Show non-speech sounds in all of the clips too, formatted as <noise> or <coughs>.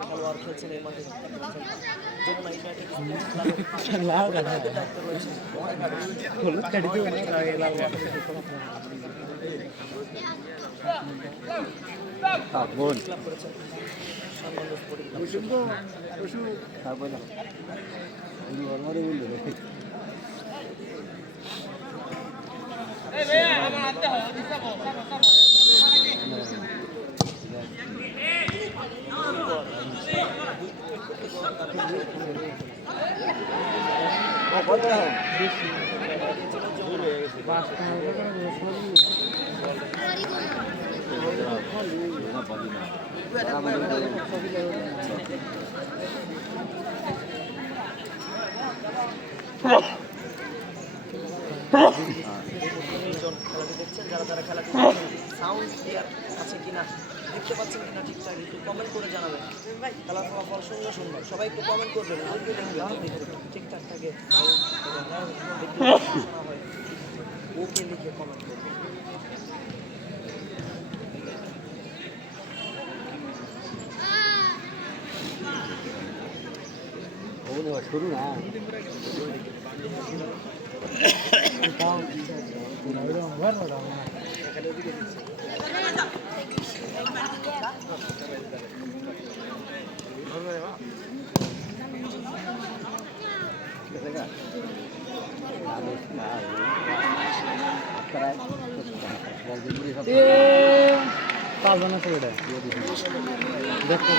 খেলোয়াড় খেলছেন এই মাঠে যমুনা ইউনাইটেড ক্লাবের দায়িত্বে রয়েছেন হলুদ লাল ক্লাব করেছেন সম্মানিত স্পোর্টিং ক্লাব তারপরে যারা যারা খেলাটি সাউন্ড ক্লিয়ার আছে কিনা দেখতে পাচ্ছেন কিনা ঠিকঠাক একটু কমেন্ট করে জানাবেন। খেলার ফলাফল শূন্য শূন্য সবাই একটু কমেন্ট করবেন। আগে দেখবেন ঠিকঠাক থাকে। ওকে লিখে কমেন্ট করবেন। শুরু না? <coughs> পাঁচজন ওটা দেখতে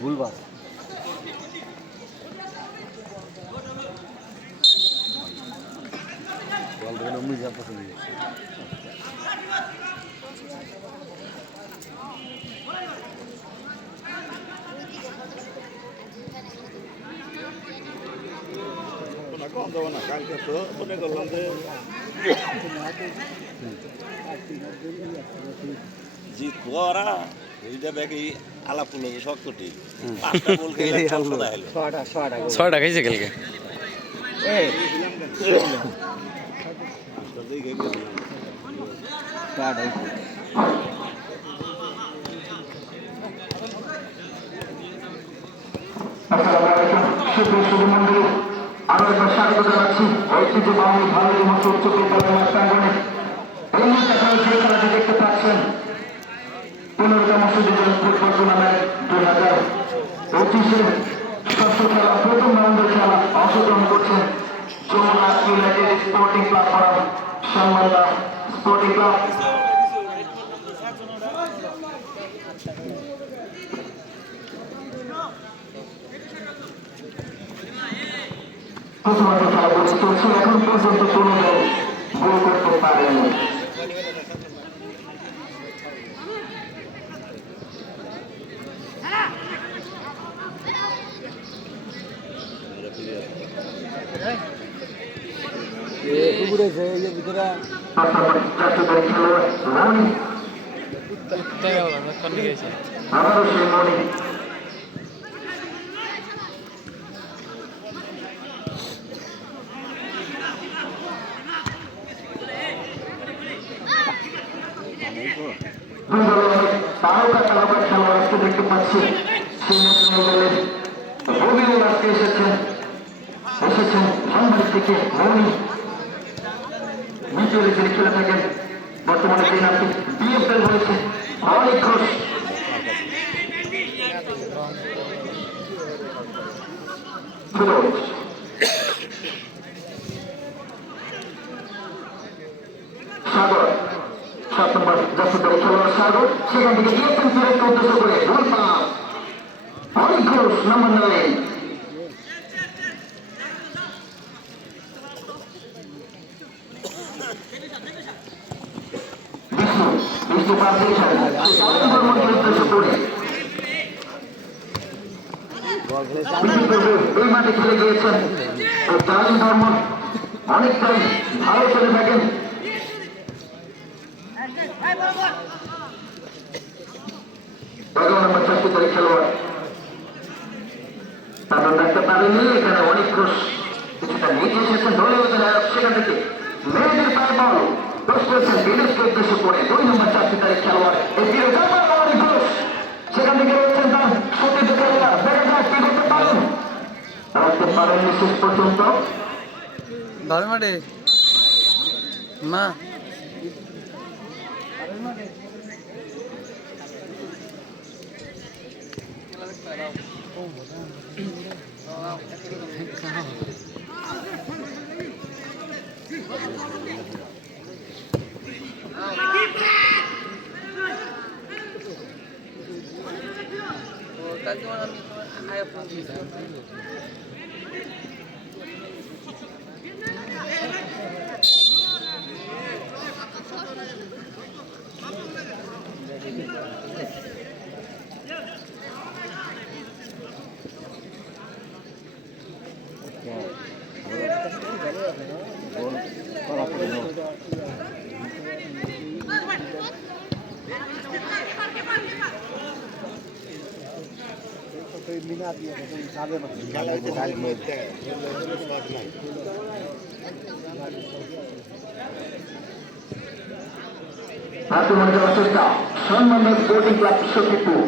ভুলবাস বল দেবেন অমনি যা পছন্দ কম দেবো না কালকে তো মনে করলাম যে জিতবো ওরা এইটা ব্যাগে আলাপ হলো যে শক্ত টিম পাঁচটা গোল খেলে ছয়টা খাইছে কালকে। আরও একবার স্বাগত জানাচ্ছি। ঐতিহ্যবাহী ভারতের মতো উচ্চ বিদ্যালয় মাস্টাঙ্গনে এই দেখতে পাচ্ছেন পনেরোতম সুযোগের ফুটবল টুর্নামেন্ট দুই হাজার পঁচিশের ষষ্ঠ খেলা খেলা অংশগ্রহণ ইউনাইটেড স্পোর্টিং ক্লাব ফরাম সম্মানদা স্পোর্টিং প্রথমত খেলাগুলি চলছে এখন পর্যন্ত কোনো দল গোল? করতে পারেনি আবারও সেই মনি। তারকা তারকা খেলোয়াড়কে দেখতে পাচ্ছি রবিউল আজকে এসেছেন থেকে দ্বিতীয় রেখে খেলে থাকেন বর্তমানে যে নামটি ফিরোজ যশোদের খেলোয়াড় সাগর সেখান থেকে দিয়েছেন ফিরোজকে উদ্দেশ্য করে দুই পাস অনেক Ghosh number nine Bishnu pass দিয়েছেন উদ্দেশ্য করে বল খেলে বিক্রি করবে এই মাঠে খেলে গিয়েছেন তালিম ধর্ম অনেকটাই ভালো চলে থাকেন এগারো নম্বর চারটি করে খেলোয়াড় তারপর দেখতে পারেনি এখানে অনেক ক্রোশ কিছুটা নিচে এসেছেন ধরে ওঠেন সেখান থেকে মেয়েদের পায়ে বল ক্রোশ করেছেন বিদেশকে উদ্দেশ্য করে দুই নম্বর চারটি তারিখ খেলোয়াড় এই বিরোধ অনেক ক্রোশ সেখান থেকে রয়েছেন তার সতীর্থ খেলোয়াড় দেখা যাক কি করতে পারেন রাখতে পারেননি শেষ পর্যন্ত ভালো মা まで。আক্রমণ করার চেষ্টা সম্মান স্পোর্টিং ক্লাব সতীপুর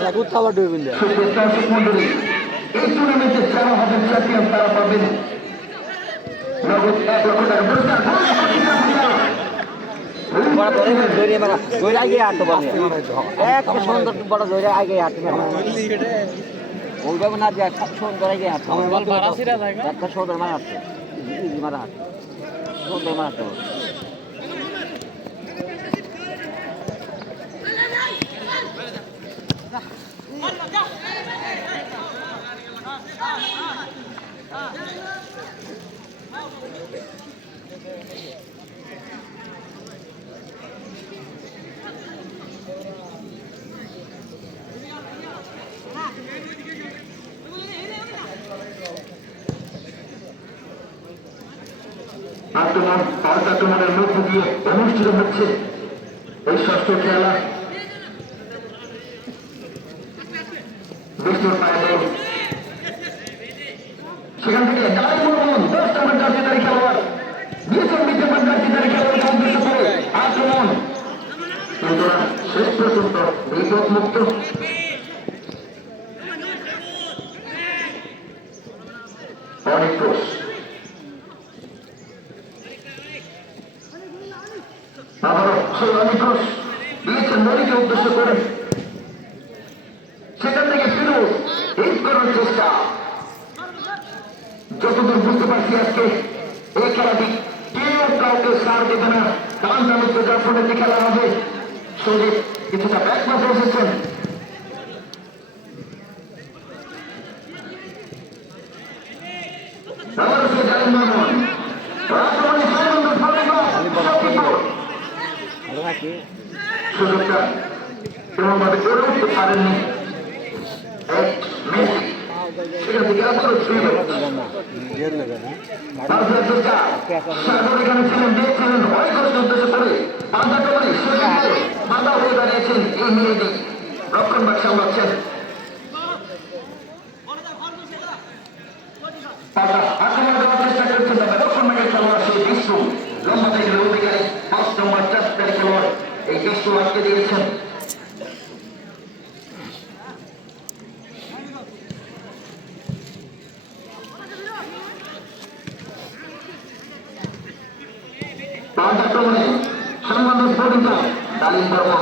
সাকুর খাবার ডুবে দেয় সুপ্রিয় দর্শক মন্ডলী, এই টুর্নামেন্টে যারা হবেন চ্যাম্পিয়ন তারা পাবেন। এক লক্ষ টাকা বড় ধরে ধরে মারা ধরে আগে হাঁটতে পারবে। এক সুন্দর বড় ধরে আগে হাঁটতে পারবে। ওইটা না যে একটা সুন্দর আগে হাঁটতে হবে একটা সুন্দর মারা হাঁটতে মারা হাঁটতে সুন্দর মারা হাঁটতে হবে আক্রমণ পাল্ট আক্রমণের মধ্য দিয়ে অনুষ্ঠিত হচ্ছে এই ষষ্ঠ খেলা। সেখান থেকে অনেক আবারও সেই অনিকোষ দিয়েছেন নদীকে উদ্দেশ্য করে সেখান থেকে ফিরোজ হিট করার চেষ্টা যতদূর বুঝতে পারছি আজকে এই খেলাটি কেউ কাউকে সার দেবে না। কারণ জানিত জাফরের যে খেলা হবে। সৌদি কিছুটা ব্যাক এসেছেন। সুযোগটা কোনোভাবে করে উঠতে পারেননি। এক মেসি রক্ষণ বাক সামলাচ্ছেন পাল্টা আক্রমণ দেওয়ার চেষ্টা করছেন তবে রক্ষণ বাকের খেলোয়াড় সেই বিশ্ব লম্বা থেকে অধিকারী পাঁচ নম্বর চারটার খেলোয়াড় এই বিশ্ব আটকে দিয়েছেন।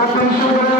তা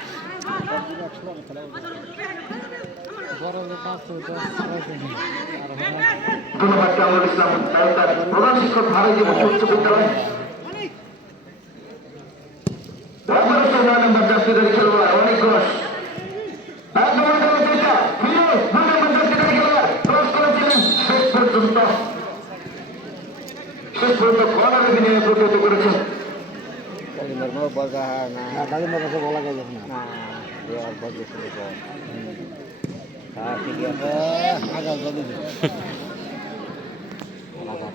ধন্যবাদ কামরুল ইসলাম। প্রধান শিক্ষক ভারত উচ্চ বিদ্যালয়। খেলোয়াড় অনেক ঘোষ। শেষ পর্যন্ত। কলার বিনিয়োগ প্রতিহত করেছেন? হ্যাঁ, বলা যায় না। আগাল